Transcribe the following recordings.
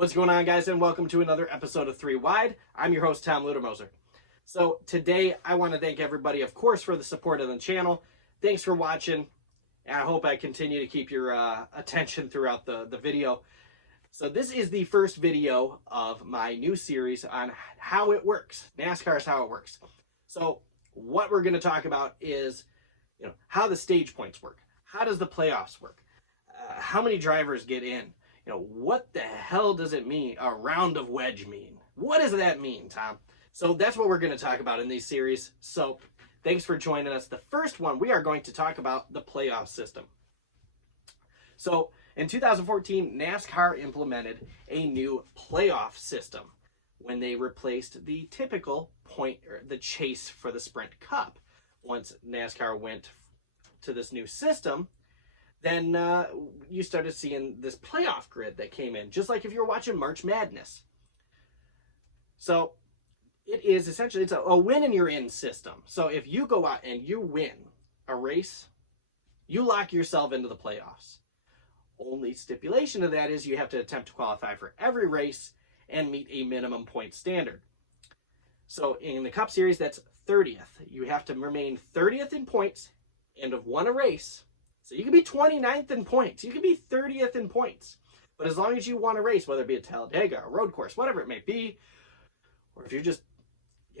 What's going on, guys, and welcome to another episode of 3 Wide. I'm your host, Tom Ludermoser. So today I want to thank everybody, of course, for the support of the channel. Thanks for watching, and I hope I continue to keep your attention throughout the video. So this is the first video of my new series on how it works. NASCAR is how it works. So what we're going to talk about is, how the stage points work. How does the playoffs work? How many drivers get in? What the hell does it mean, a round of wedge mean? What does that mean, Tom? So that's what we're going to talk about in these series. So thanks for joining us. The first one, we are going to talk about the playoff system. So in 2014, NASCAR implemented a new playoff system when they replaced the typical point, or the chase for the Sprint Cup. Once NASCAR went to this new system, then you started seeing this playoff grid that came in, just like if you're watching March Madness. So it is essentially, it's a win and you're in system. So if you go out and you win a race, you lock yourself into the playoffs. Only stipulation of that is you have to attempt to qualify for every race and meet a minimum point standard. So in the Cup Series, that's 30th. You have to remain 30th in points and have won a race. So you can be 29th in points. You can be 30th in points. But as long as you won a race, whether it be a Talladega, a road course, whatever it may be, or if you're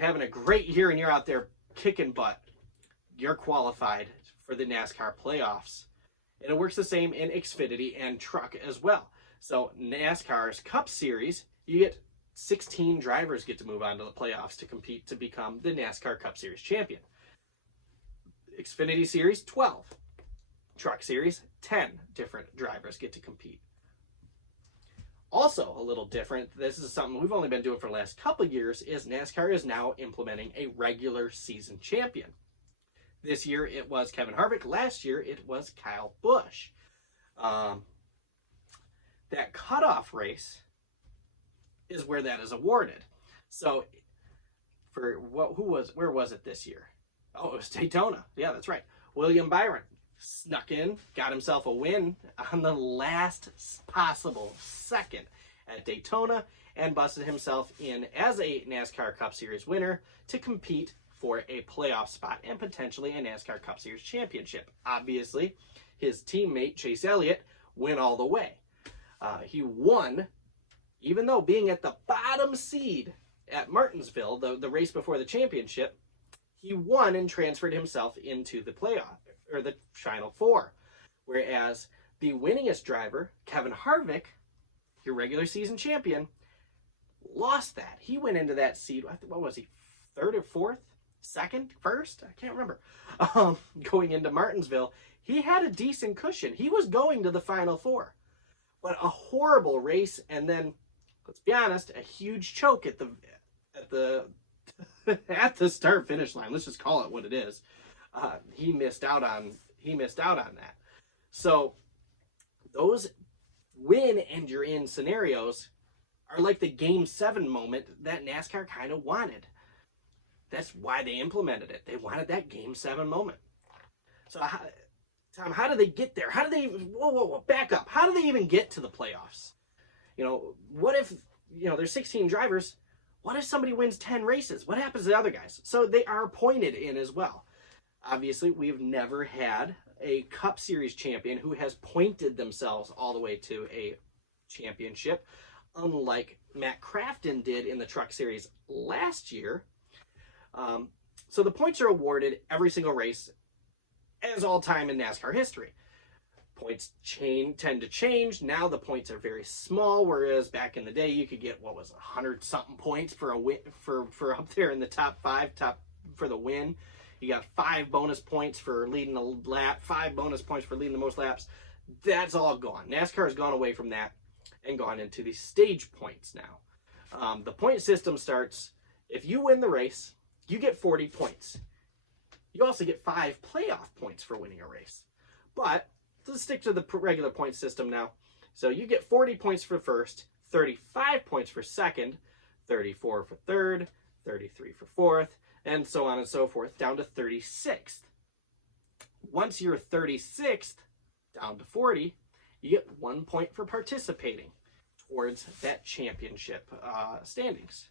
having a great year and you're out there kicking butt, you're qualified for the NASCAR playoffs. And it works the same in Xfinity and Truck as well. So NASCAR's Cup Series, you get 16 drivers get to move on to the playoffs to compete to become the NASCAR Cup Series champion. Xfinity Series, 12. Truck Series, 10 different drivers get to compete. Also a little different, this is something we've only been doing for the last couple of years, is NASCAR is now implementing a regular season champion. This year it was Kevin Harvick. Last year it was Kyle Busch. That cutoff race is where that is awarded. So for where was it this year? Oh, it was Daytona. Yeah, that's right. William Byron snuck in, got himself a win on the last possible second at Daytona, and busted himself in as a NASCAR Cup Series winner to compete for a playoff spot and potentially a NASCAR Cup Series championship. Obviously, his teammate Chase Elliott went all the way. He won, even though being at the bottom seed at Martinsville, the race before the championship, he won and transferred himself into the playoff, or the Final Four. Whereas the winningest driver, Kevin Harvick, your regular season champion, lost that. He went into that seed, what was he, third or fourth? Second? First? I can't remember. Going into Martinsville, he had a decent cushion. He was going to the Final Four. But a horrible race, and then, let's be honest, a huge choke at the at the start finish line. Let's just call it what it is. He missed out on that. So those win and you're in scenarios are like the Game 7 moment that NASCAR kind of wanted. That's why they implemented it. They wanted that Game 7 moment. So Tom, how do they get there? How do they, whoa, back up. How do they even get to the playoffs? What if, there's 16 drivers. What if somebody wins 10 races? What happens to the other guys? So they are pointed in as well. Obviously, we've never had a Cup Series champion who has pointed themselves all the way to a championship, unlike Matt Crafton did in the Truck Series last year. So the points are awarded every single race, as all time in NASCAR history. Points tend to change. Now the points are very small, whereas back in the day you could get, 100-something points for a win, for up there in the top 5 for the win. You got 5 bonus points for leading a lap, 5 bonus points for leading the most laps. That's all gone. NASCAR has gone away from that and gone into the stage points now. The point system starts, if you win the race, you get 40 points. You also get 5 playoff points for winning a race. But let's stick to the regular point system now. So you get 40 points for first, 35 points for second, 34 for third, 33 for fourth, and so on and so forth, down to 36th. Once you're 36th, down to 40, you get 1 point for participating. towards that championship standings.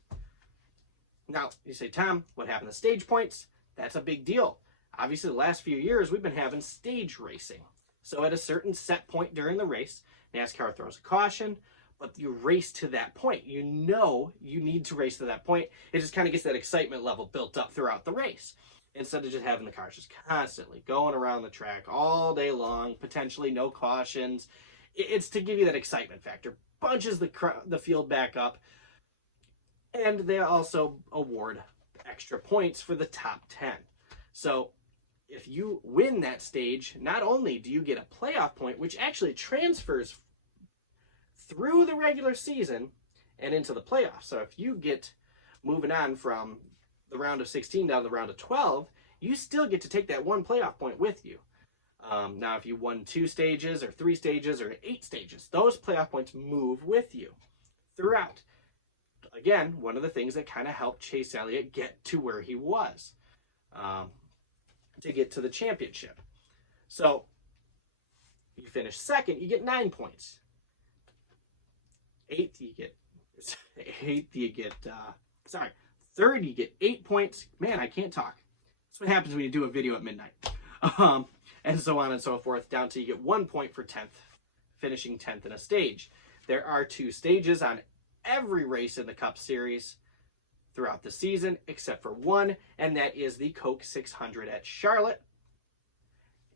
Now, you say, Tom, what happened to stage points? That's a big deal. Obviously, the last few years, we've been having stage racing. So at a certain set point during the race, NASCAR throws a caution, but you race to that point. You know you need to race to that point. It just kind of gets that excitement level built up throughout the race. Instead of just having the cars just constantly going around the track all day long, potentially no cautions. It's to give you that excitement factor. Bunches the field back up. And they also award extra points for the top 10. So if you win that stage, not only do you get a playoff point, which actually transfers through the regular season and into the playoffs. So if you get moving on from the round of 16 down to the round of 12, you still get to take that one playoff point with you. Now, if you won 2 stages or 3 stages or 8 stages, those playoff points move with you throughout. Again, one of the things that kind of helped Chase Elliott get to where he was, to get to the championship. So you finish second, you get 9 points. Third, you get 8 points. Man, I can't talk. That's what happens when you do a video at midnight. And so on and so forth, down to you get 1 point for 10th, finishing 10th in a stage. There are 2 stages on every race in the Cup Series throughout the season, except for one, and that is the Coke 600 at Charlotte.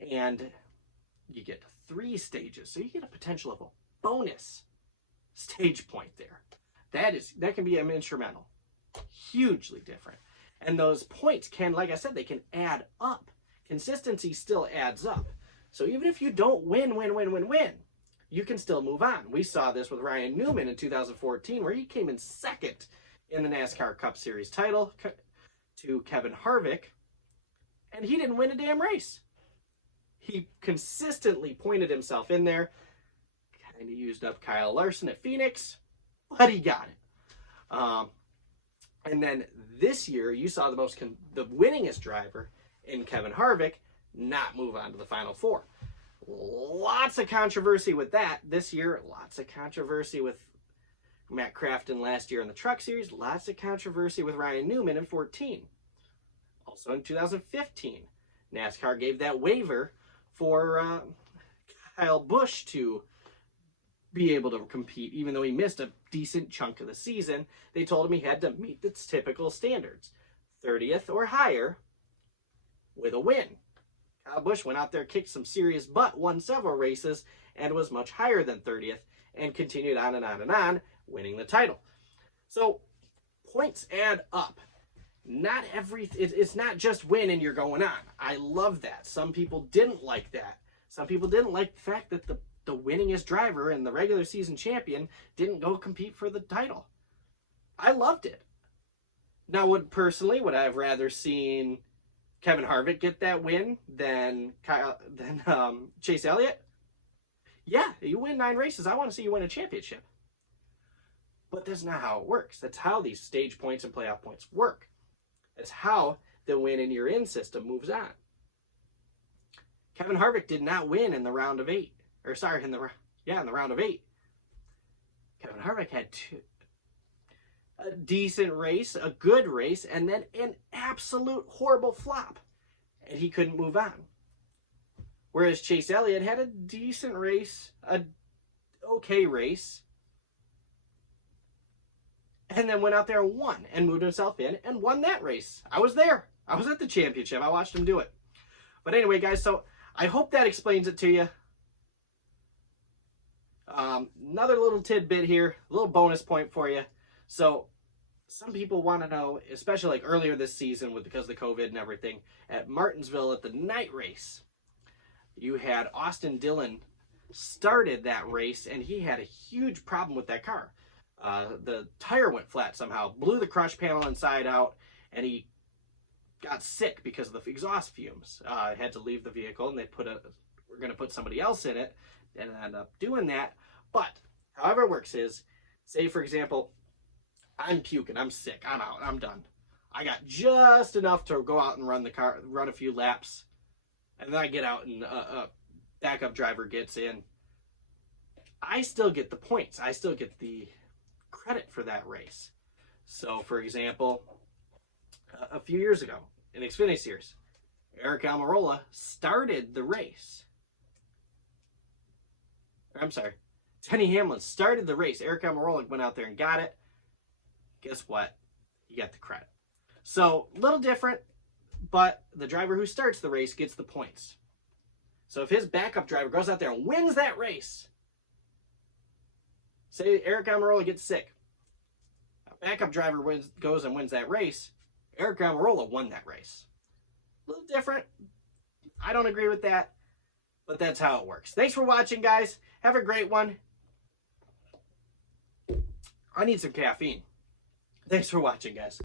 And you get 3 stages, so you get a potential of a bonus stage point there. That can be instrumental, hugely different. And those points can, like I said, they can add up. Consistency still adds up. So even if you don't win, you can still move on. We saw this with Ryan Newman in 2014, where he came in second in the NASCAR Cup Series title to Kevin Harvick, and he didn't win a damn race. He consistently pointed himself in there, kind of used up Kyle Larson at Phoenix, but he got it. And then this year, you saw the winningest driver in Kevin Harvick not move on to the Final Four. Lots of controversy with that this year. Lots of controversy with Matt Crafton last year in the Truck Series. Lots of controversy with Ryan Newman in 14. Also in 2015, NASCAR gave that waiver for Kyle Busch to be able to compete, even though he missed a decent chunk of the season. They told him he had to meet the typical standards, 30th or higher with a win. Kyle Busch went out there, kicked some serious butt, won several races, and was much higher than 30th, and continued on and on and on, winning the title. So points add up. It's not just win and you're going on. I love that. Some people didn't like that. Some people didn't like the fact that the winningest driver and the regular season champion didn't go compete for the title. I loved it. Now, would I have rather seen Kevin Harvick get that win than Chase Elliott? Yeah, you win 9 races. I want to see you win a championship. But that's not how it works. That's how these stage points and playoff points work. That's how the win in your in system moves on. Kevin Harvick did not win in the round of 8. In the round of 8. Kevin Harvick had a decent race, a good race, and then an absolute horrible flop. And he couldn't move on. Whereas Chase Elliott had a decent race, a okay race, and then went out there and won and moved himself in and won that race. I was there. I was at the championship. I watched him do it. But anyway, guys, so I hope that explains it to you. Another little tidbit here, a little bonus point for you. So some people want to know, especially like earlier this season because of the COVID and everything, at Martinsville at the night race, you had Austin Dillon started that race, and he had a huge problem with that car. The tire went flat somehow, blew the crush panel inside out, and he got sick because of the exhaust fumes. Had to leave the vehicle, and we're going to put somebody else in it, and end up doing that. But however it works is, say for example, I'm puking, I'm sick, I'm out, I'm done. I got just enough to go out and run the car, run a few laps, and then I get out and a backup driver gets in. I still get the points. I still get the credit for that race. So, for example, a few years ago in Xfinity Series, Eric Almirola started the race. I'm sorry, Denny Hamlin started the race. Eric Almirola went out there and got it. Guess what? He got the credit. So, a little different, but the driver who starts the race gets the points. So if his backup driver goes out there and wins that race, say Eric Almirola gets sick, a backup driver goes and wins that race, Eric Almirola won that race. A little different. I don't agree with that, but that's how it works. Thanks for watching, guys. Have a great one. I need some caffeine. Thanks for watching, guys.